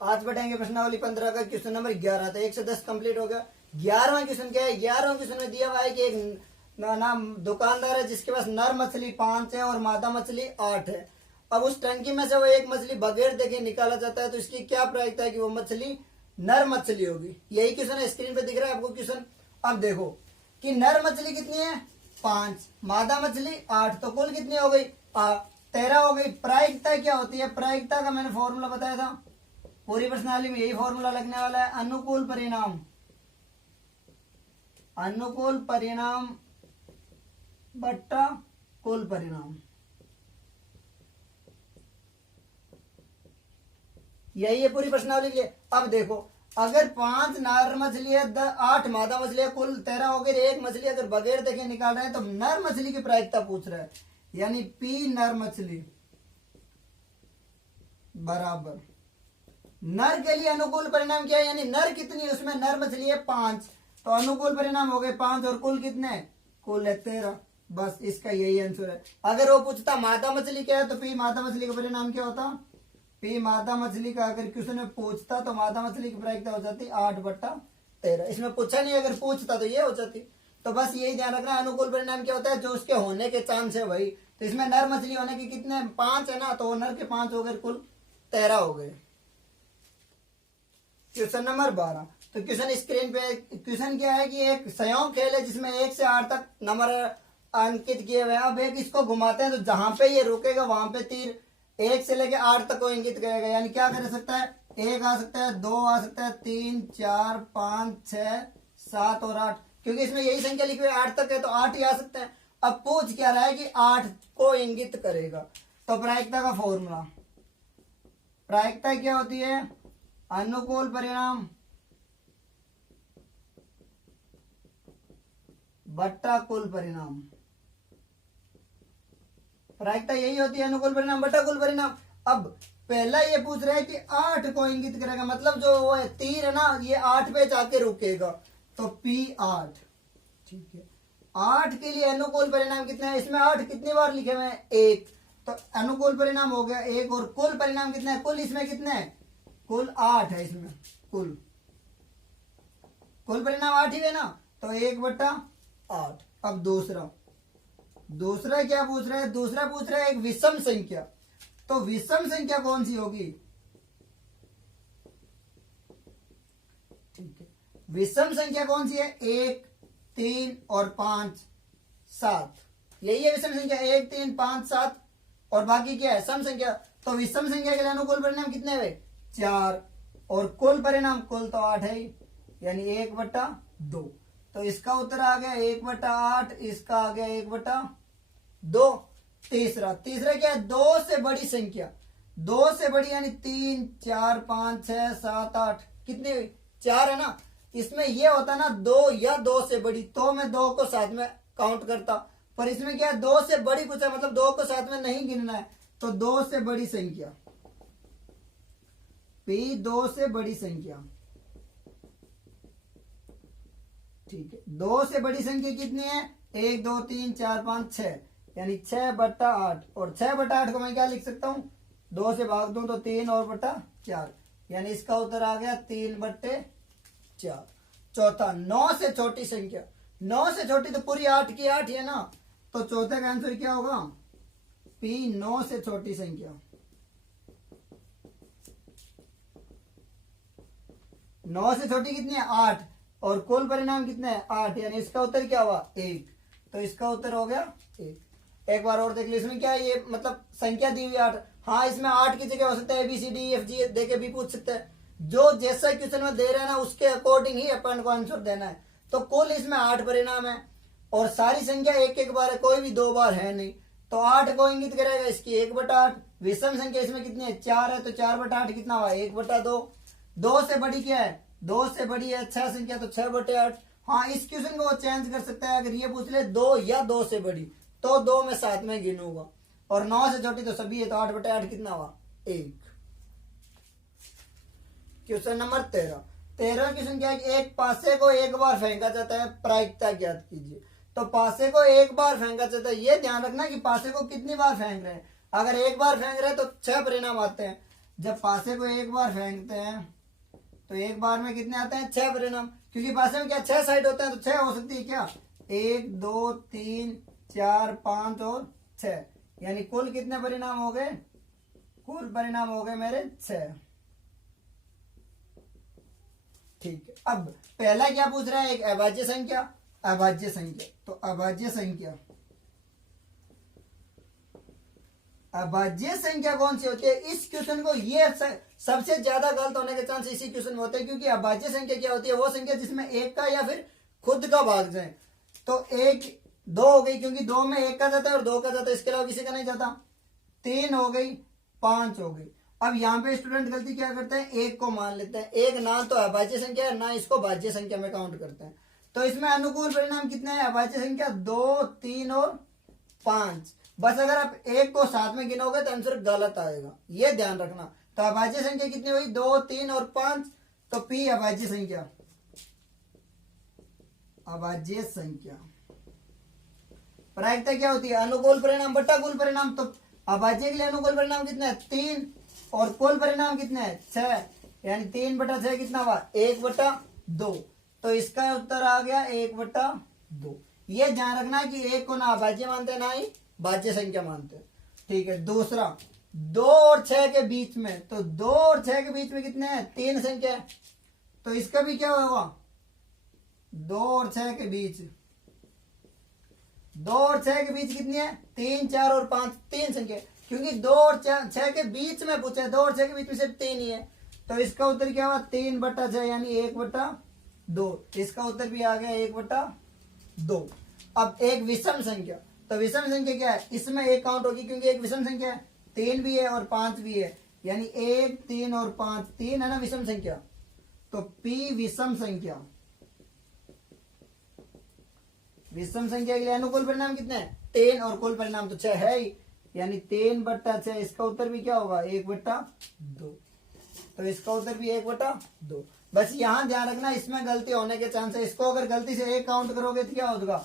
आज बढ़ेंगे प्रश्नावली 15 का क्वेश्चन नंबर 11। तो 1 से 10 कंप्लीट हो गया। 11वां क्वेश्चन क्या है? 11वां क्वेश्चन में दिया हुआ है कि एक नाम दुकानदार है जिसके पास नर मछली 5 है और मादा मछली 8 है। अब उस टंकी में से वो एक मछली बगैर देखे निकाला जाता है, तो इसकी क्या प्रायिकता है कि वो मछली नर मछली होगी? यही क्वेश्चन है, स्क्रीन पे दिख रहा है आपको क्वेश्चन। अब देखो कि नर मछली कितनी है? 5, मादा मछली 8, तो कुल कितनी हो गई? 13 हो गई। प्रायिकता क्या होती है? प्रायिकता का मैंने फॉर्मूला बताया था, पूरी प्रश्नावली में यही फॉर्मूला लगने वाला है। अनुकूल परिणाम, अनुकूल परिणाम बट्टा कुल परिणाम, यही है पूरी प्रश्नावली के लिए। अब देखो अगर 5 नर मछली है, 8 मादा मछली है, कुल 13 हो गई। एक मछली अगर बगैर देखे निकाल रहे हैं तो नर मछली की प्रायिकता पूछ रहा है, यानी P नर मछली बराबर नर के लिए अनुकूल परिणाम क्या है, यानी नर कितनी है उसमें? नर मछली है 5, तो अनुकूल परिणाम हो गए 5 और कुल कितने? कुल है 13। बस इसका यही आंसर है। अगर वो पूछता मादा मछली क्या है तो P मादा मछली का परिणाम क्या होता? P मादा मछली का अगर क्वेश्चन में पूछता तो मादा मछली की प्रायिकता हो जाती 8/13। इसमें पूछा नहीं, अगर पूछता तो ये हो जाती। तो बस यही ध्यान रखना, अनुकूल परिणाम क्या होता है? जो उसके होने के चांस है वही। तो इसमें नर मछली होने के कितने? 5 है ना, तो नर के 5 हो गए, कुल 13 हो गए। Question number 12। तो क्वेश्चन स्क्रीन पे, क्वेश्चन क्या है कि एक संयोग खेल है जिसमें 1 से 8 तक नंबर अंकित किए हुए हैं। अब एक इसको घुमाते हैं तो जहां पे ये रुकेगा वहां पे तीर 1 से लेके 8 तक को इंगित करेगा। यानी क्या कर सकता है? 1 आ सकता है, 2 आ सकता है, 3, 4, 5, 6, 7 और 8, क्योंकि इसमें यही संख्या लिखी हुई है 8 तक है तो 8 ही आ सकते हैं। अब पूछ क्या रहा है कि 8 को इंगित करेगा। तो प्रायिकता का फॉर्मूला, प्रायिकता क्या होती है? अनुकूल परिणाम बट्टा कुल परिणाम। प्रायिकता यही होती है, अनुकूल परिणाम बट्टा कुल परिणाम। अब पहला ये पूछ रहा है कि 8 को इंगित करेगा, मतलब जो वो है तीर है ना, ये 8 पे जाके रुकेगा, तो P 8। ठीक है, 8 के लिए अनुकूल परिणाम कितना है? इसमें 8 कितनी बार लिखे हुए हैं? 1, तो अनुकूल परिणाम हो गया 1। और कुल परिणाम कितना है? कुल इसमें कितने है? कुल 8 है इसमें, कुल परिणाम 8 ही है ना, तो 1/8। अब दूसरा क्या पूछ रहा है? दूसरा पूछ रहा है एक विषम संख्या। तो विषम संख्या कौन सी होगी? ठीक है, विषम संख्या कौन सी है? 1, 3 और 5, 7, यही है विषम संख्या। 1, 3, 5, 7 और बाकी क्या है? सम संख्या। तो विषम संख्या के लिए अनुकूल परिणाम कितने हुए? 4, और कुल परिणाम, कुल तो 8 है, यानी 1/2। तो इसका उत्तर आ गया 1/8, इसका आ गया 1/2। तीसरा क्या है? 2 से बड़ी संख्या, 2 से बड़ी यानी 3, 4, 5, 6, 7, 8, कितनी हुई? 4 है ना। इसमें यह होता ना 2 या 2 से बड़ी, तो मैं 2 को साथ में काउंट करता, पर इसमें क्या है? 2 से बड़ी पूछा, मतलब 2 को साथ में नहीं गिनना है। तो 2 से बड़ी संख्या, P 2 से बड़ी संख्या। ठीक है, 2 से बड़ी संख्या कितनी है? 1, 2, 3, 4, 5, 6, यानी 6/8। और 6/8 को मैं क्या लिख सकता हूं? 2 से भाग दूं तो 3 और बटा 4, यानी इसका उत्तर आ गया 3/4। चौथा, 9 से छोटी संख्या। 9 से छोटी तो पूरी 8 की 8 है ना, तो चौथे का आंसर क्या होगा? P 9 से छोटी संख्या। 9 से छोटी कितनी है? 8, और कुल परिणाम कितने हैं? 8, यानी इसका उत्तर क्या हुआ? 1। तो इसका उत्तर हो गया 1। एक बार और देख लो, इसमें क्या है? ये मतलब संख्या दी हुई 8। हाँ, इसमें 8 की जगह हो सकता है ABCDEFG देके भी पूछ सकते हैं। जो जैसा क्वेश्चन में दे रहे हैं ना, उसके अकॉर्डिंग ही अपन को आंसर देना है। तो कुल इसमें 8 परिणाम है, और सारी संख्या एक एक बार है, कोई भी 2 बार है नहीं, तो 8 को इंगित करेगा इसकी 1/8। विषम संख्या इसमें कितनी है? 4 है, तो 4/8 कितना हुआ? 1/2। 2 से बड़ी क्या है? 2 से बड़ी है 6 संख्या, तो 6/8। हाँ, इस क्वेश्चन को वो चेंज कर सकता है, अगर ये पूछ ले 2 या 2 से बड़ी, तो 2 में साथ में गिनूंगा, और 9 से छोटी तो सभी है, तो 8/8 कितना हुआ? 1। Question number 13। 13 क्वेश्चन क्या है? एक पासे को एक बार फेंका जाता है, प्रायिकता ज्ञात कीजिए। तो पासे को एक बार फेंका जाता है, ये ध्यान रखना कि पासे को कितनी बार फेंक रहे हैं। अगर एक बार फेंक रहे हैं तो 6 परिणाम आते हैं, जब पासे को एक बार फेंकते हैं तो एक बार में कितने आते हैं? 6 परिणाम, क्योंकि पासे में क्या 6 साइड होते हैं तो 6 हो सकती है क्या? 1 2 3 4 5 और 6, यानी कुल कितने परिणाम हो गए? कुल परिणाम हो गए मेरे 6। ठीक है, अब पहला क्या पूछ रहा है? एक अभाज्य संख्या। अभाज्य संख्या, तो अभाज्य संख्या, अभाज्य संख्या कौन सी होती है? इस क्वेश्चन को, ये सबसे ज्यादा गलत होने के चांस इसी क्वेश्चन में होते हैं, क्योंकि अभाज्य संख्या क्या होती है? वो संख्या जिसमें एक का या फिर खुद का भाग जाए। तो एक 2 हो गई, क्योंकि 2 में 1 का जाता है और 2 का जाता है, इसके अलावा किसी का नहीं जाता। 3 हो गई, 5 हो गई। अब यहाँ पे स्टूडेंट गलती क्या करते हैं? 1 को मान लेते हैं। 1 ना तो अभाज्य संख्या है, ना इसको भाज्य संख्या में काउंट करते हैं। तो इसमें अनुकूल परिणाम कितने हैं? अभाज्य संख्या 2 3 और 5। बस अगर आप 1 को साथ में गिनोगे तो आंसर गलत आएगा, ये ध्यान रखना। तो अभाज्य संख्या कितनी हुई? 2 3 और 5। तो P अभाज्य संख्या, अभाज्य संख्या। प्रायिकता क्या होती है? अनुकूल परिणाम बटा कुल परिणाम। तो अभाज्य के लिए अनुकूल परिणाम कितना है? 3, और कुल परिणाम कितने हैं? 6, यानी 3 बटा 6 कितना हुआ? 1 बटा 2। तो इसका उत्तर आ गया 1 बटा 2। ये ध्यान रखना कि 1 को ना अभाज्य मानते हैं ना ही भाज्य संख्या मानते हैं। ठीक है, दूसरा 2 और 6 के बीच में, तो 2 और 6 के बीच में कितने हैं? 3 संख्या है। तो इसका भी क्या होगा? 2 और 6 के बीच, 2 और 6 के बीच कितनी है? 3 4 और 5, 3 संख्या, क्योंकि 2 और 6 के बीच में पूछा है, 2 और 6 के बीच में सिर्फ 3 ही है। तो इसका उत्तर क्या हुआ? 3 बटा 6, यानी 1 बटा 2। इसका उत्तर भी आ गया 1 बटा 2। अब एक विषम संख्या, तो विषम संख्या क्या है? इसमें 1 काउंट होगी, क्योंकि एक विषम संख्या है, 3 भी है और 5 भी है, यानी 1 3 और 5, 3 है ना विषम संख्या। तो P विषम संख्या, विषम संख्या के लिए अनुकूल परिणाम कितने हैं? 3, और कुल परिणाम तो 6 है ही, यानी 3 बटा 6। इसका उत्तर भी क्या होगा? 1 बटा 2। तो इसका उत्तर भी 1 बटा 2। बस यहां ध्यान रखना, इसमें गलती होने के चांस है। इसको अगर गलती से 1 काउंट करोगे तो क्या होगा?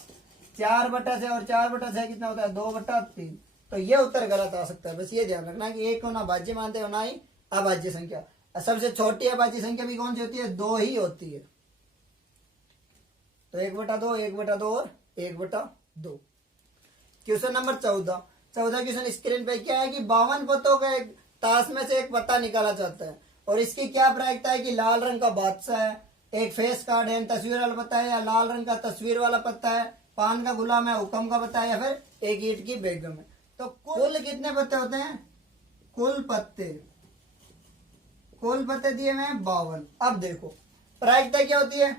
4 बटा 6, और 4 बटा 6 कितना होता है? 2 बटा 3। तो ये उत्तर गलत आ सकता है। बस ये ध्यान रखना कि 1 को ना भाज्य मानते हो ना ही अभाज्य संख्या। सबसे छोटी अभाज्य संख्या भी कौन सी होती है? 2 ही होती है। तो 1 बटा 2, 1 बटा 2 और 1 बटा 2। Question number 14। 14 क्वेश्चन स्क्रीन पे क्या है कि 52 पत्तों का एक ताश में से एक पत्ता निकाला जाता है, और इसकी क्या प्रायिकता है कि लाल रंग का बादशाह है, एक फेस कार्ड है, तस्वीर वाला पत्ता है, या लाल रंग का तस्वीर वाला पत्ता है, पान का गुलाम है, हुक्म का पत्ता है, या फिर एक ईंट की बेगम है। तो कुल कितने पत्ते होते हैं? कुल पत्ते दिए हुए हैं 52। अब देखो प्रायिकता क्या होती है?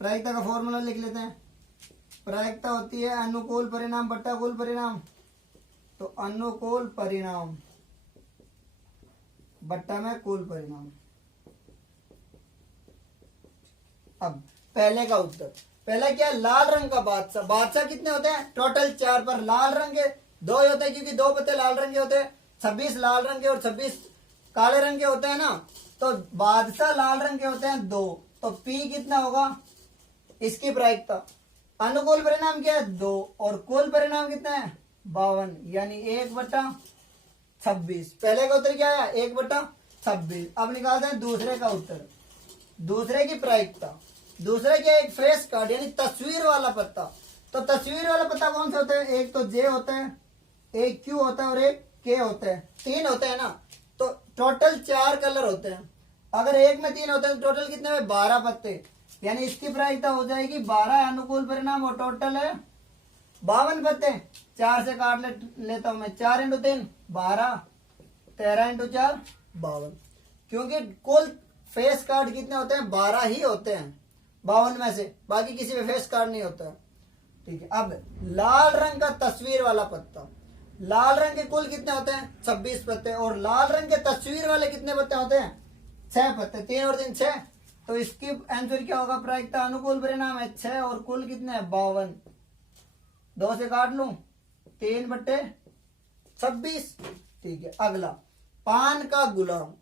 प्रायिकता का फॉर्मूला लिख लेते हैं। प्रायिकता होती है अनुकूल परिणाम बटा कुल परिणाम। तो अनुकूल परिणाम बट्टा में कुल परिणाम। अब पहले का उत्तर, पहला क्या? लाल रंग का बादशाह। बादशाह कितने होते हैं? टोटल 4, पर लाल रंग के 2 ही होते हैं, क्योंकि 2 पत्ते लाल रंग के होते हैं। 26 लाल रंग के और 26 काले रंग के होते हैं ना। तो बादशाह लाल रंग के होते हैं 2। तो P कितना होगा? इसकी प्रायिकता। अनुकूल परिणाम क्या है? 2, और कुल परिणाम कितना है? 52, यानी 1 बटा 26। पहले का उत्तर क्या है? 1 बटा 26। अब निकालते हैं दूसरे का उत्तर। दूसरे की प्रायिकता, दूसरे क्या? एक फेस कार्ड, यानी तस्वीर वाला पत्ता। तो तस्वीर वाला पत्ता कौन से होते हैं? एक तो J होता है, एक Q होता है और एक K होता है। 3 होते हैं ना। तो टोटल 4 कलर होते हैं। अगर एक में 3 होते हैं तो टोटल कितने हुए? 12 पत्ते, यानी इसकी प्रायिकता हो जाएगी 12 अनुकूल परिणाम, और टोटल है 52 पत्ते। 4 से काट लेता हूं मैं। 4 × 3 12, 13 × 4 52, क्योंकि कुल फेस कार्ड कितने होते हैं? 12 ही होते हैं 52 में से, बाकी किसी में फेस कार्ड नहीं होता है। ठीक है, अब लाल रंग का तस्वीर वाला पत्ता। लाल रंग के कुल कितने होते हैं? 26 पत्ते, और लाल रंग के तस्वीर वाले कितने पत्ते होते हैं? 6 पत्ते। 3 और 3 6। तो इसकी आंसर क्या होगा? प्रायिकता अनुकूल परिणाम है 6, और कुल कितने हैं? 52। 2 से काट लूं, 3 बटे 26। ठीक है, अगला पान का गुलाम।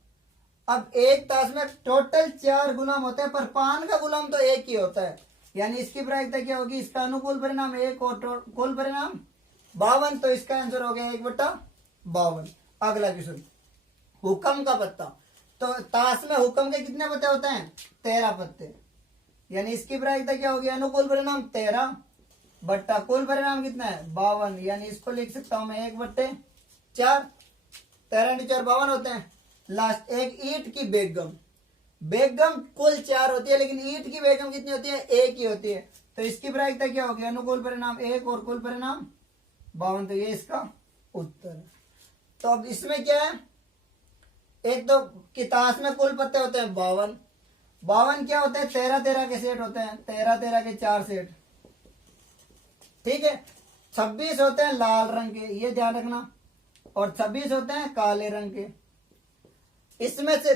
अब एक ताश में टोटल 4 गुलाम होते हैं, पर पान का गुलाम तो एक ही होता है, यानी इसकी प्रायिकता क्या होगी? इसका अनुकूल परिणाम 1 और कुल परिणाम 52। तो इसका आंसर हो गया 1 बटा 52। अगला क्वेश्चन हुक्म का पत्ता। तो ताश में हुक्म के कितने पत्ते होते हैं? 13 पत्ते। यानी इसकी प्रायिकता क्या होगी? अनुकूल परिणाम 13 बट्टा कुल परिणाम कितना है? 52। यानी इसको लिख सकता हूं मैं 1/4। 13×4 52 होते हैं। लास्ट एक ईंट की बेगम। बेगम कुल 4 होती है, लेकिन ईंट की बेगम कितनी होती है? 1 ही होती है। तो इसकी प्रायिकता क्या होगी? अनुकूल परिणाम 1 और कुल परिणाम 52। तो ये इसका उत्तर है। तो अब इसमें क्या है? एक तो कितास में कुल पत्ते होते हैं 52। 52 क्या होते हैं? 13-13 के सेट होते हैं। 13-13 के 4 सेट, ठीक है। 26 होते हैं लाल रंग के, ये ध्यान रखना, और 26 होते हैं काले रंग के। इसमें से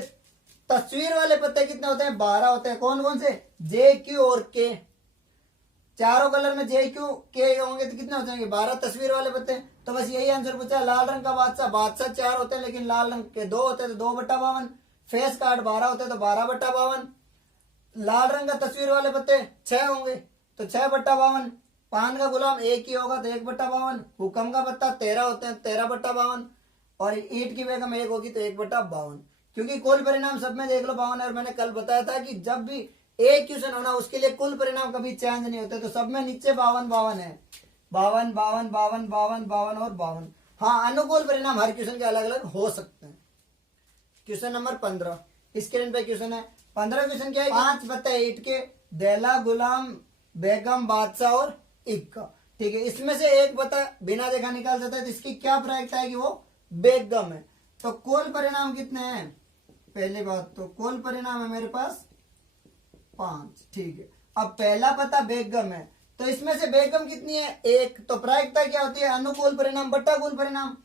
तस्वीर वाले पत्ते कितने होते हैं? 12 होते हैं। कौन कौन से? जे, क्यू और के। चारों कलर में जे, क्यू, के होंगे तो कितने हो जाएंगे? 12 तस्वीर वाले पत्ते। तो बस यही आंसर पूछा। लाल रंग का बादशाह, बादशाह 4 होते हैं, लेकिन लाल रंग के 2 होते हैं, तो 2/52। फेस कार्ड 12 होते हैं, तो 12/52। लाल रंग का तस्वीर वाले पत्ते 6 होंगे, तो 6/52। पान का गुलाम 1 ही होगा, तो 1/52। हुक्म का पत्ता 13 होते हैं, 13/52। और ईंट की बेगम 1 होगी, तो 1/52। क्योंकि कुल परिणाम सब में देख लो 52 है। और मैंने कल बताया था कि जब भी एक क्वेश्चन होना उसके लिए कुल परिणाम कभी चेंज नहीं होते, तो सब में नीचे 52 है। 52 52 52 52 52 और 52। हाँ, अनुकूल परिणाम हर क्वेश्चन के अलग अलग हो सकते हैं। क्वेश्चन नंबर 15 स्क्रीन पे क्वेश्चन है। 15 क्वेश्चन क्या है? 5 पत्ते ईंट के, दैला, गुलाम, बेगम, बादशाह और इक्का, ठीक है। इसमें से एक पत्ता बिना देखा निकाल देता है, तो इसकी क्या प्रायिकता है कि वो बेगम है। तो कुल परिणाम कितने हैं? पहली बात तो कुल परिणाम है मेरे पास 5, ठीक है। अब पहला पता बेगम है, तो इसमें से बेगम कितनी है? 1। तो प्रायिकता क्या होती है? अनुकूल परिणाम बट्टा कुल परिणाम।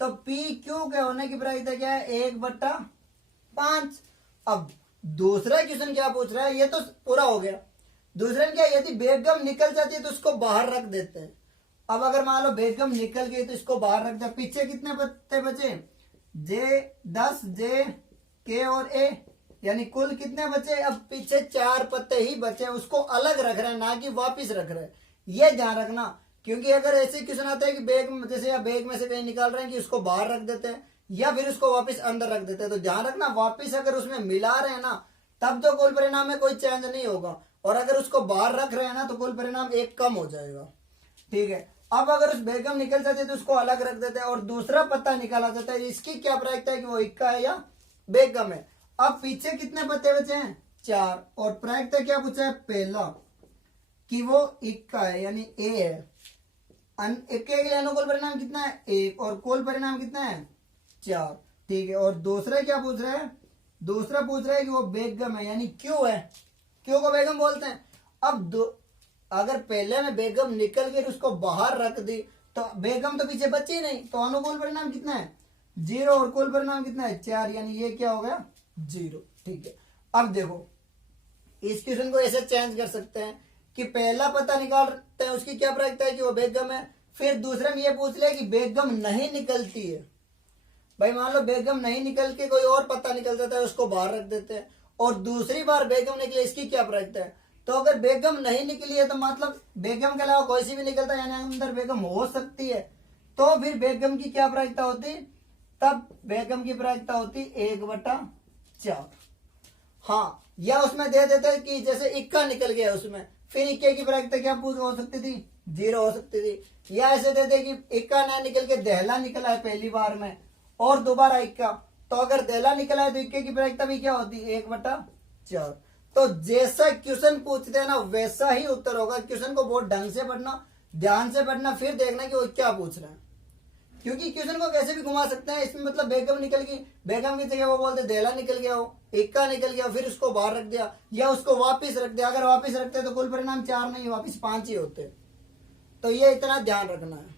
तो पी क्यू के होने की प्रायिकता क्या है? 1/5। अब दूसरा क्वेश्चन क्या पूछ रहा है? ये तो पूरा हो गया। दूसरा क्या? यदि बेगम निकल जाती है तो उसको बाहर रख देते हैं। अब अगर मान लो बेगम निकल गई तो इसको बाहर रख दिया। पीछे कितने पत्ते बचे? जे 10, जे, के और ए, यानी कुल कितने बचे? अब पीछे 4 पत्ते ही बचे, उसको अलग रख रहे हैं, ना कि वापिस रख रहे हैं। ये ध्यान रखना, क्योंकि अगर ऐसे क्वेश्चन आता है कि बैग जैसे या बैग में से कहीं निकाल रहे हैं कि उसको बाहर रख देते हैं या फिर उसको वापस अंदर रख देते हैं, तो ध्यान रखना वापस अगर उसमें मिला रहे हैं ना तब तो कुल परिणाम में कोई चेंज नहीं होगा, और अगर उसको बाहर रख रहे हैं ना तो कुल परिणाम 1 कम हो जाएगा, ठीक है। अब अगर उस बेगम निकल जाती है तो उसको अलग रख देते हैं और दूसरा पत्ता निकाला जाता है। इसकी क्या प्रायिकता है कि वो इक्का है या बेगम है। अब पीछे कितने पत्ते बचे हैं? 4, और प्रायिकता क्या पूछा है? पहला कि वो इक्का है यानी ए है। इक्के के लिए अनुकूल परिणाम कितना है? 1, और कुल परिणाम कितना है? 4, ठीक है। और दूसरा क्या पूछ रहा है? दूसरा पूछ रहा है कि वो बेगम है यानी क्यों है, क्यों को बेगम बोलते हैं। अब अगर पहले में बेगम निकल के उसको बाहर रख दी तो बेगम तो पीछे बची नहीं, तो अनुकूल परिणाम कितना है? 0, और कुल परिणाम कितना है? 4, यानी ये क्या हो गया? 0, ठीक है। अब देखो इस क्वेश्चन को ऐसे चेंज कर सकते हैं कि पहला पता निकालते हैं उसकी क्या प्रायिकता है कि वो बेगम है, फिर दूसरे में ये पूछ ले कि बेगम नहीं निकलती है। भाई मान लो बेगम नहीं निकल के कोई और पता निकल जाता है, उसको बाहर रख देते हैं, और दूसरी बार बेगम निकले, इसकी क्या प्रायिकता है। तो अगर बेगम नहीं निकली है तो मतलब बेगम के अलावा कोई सी भी निकलता है यानी अंदर बेगम हो सकती है, तो फिर बेगम की क्या प्रायिकता होती? तब बेगम की प्रायिकता होती 1/4। हाँ, या उसमें दे देते कि जैसे इक्का निकल गया उसमें, फिर इक्के की प्रायिकता क्या हो सकती थी? 0 हो सकती थी। या ऐसे दे दे कि इक्का ना निकल के दहला निकला है पहली बार में और दोबारा इक्का, तो अगर दहला निकला है तो इक्के की प्रायिकता भी क्या होती? 1/4। तो जैसा क्वेश्चन पूछते हैं ना वैसा ही उत्तर होगा। क्वेश्चन को बहुत ढंग से पढ़ना, ध्यान से पढ़ना, फिर देखना कि वो क्या पूछ रहे हैं, क्योंकि क्वेश्चन को कैसे भी घुमा सकते हैं। इसमें मतलब बेगम निकल गई, बेगम की जगह वो बोलते दहला निकल गया हो, इक्का निकल गया, फिर उसको बाहर रख दिया या उसको वापिस रख दिया। अगर वापिस रखते तो कुल परिणाम 4 नहीं वापिस 5 ही होते। तो ये इतना ध्यान रखना है।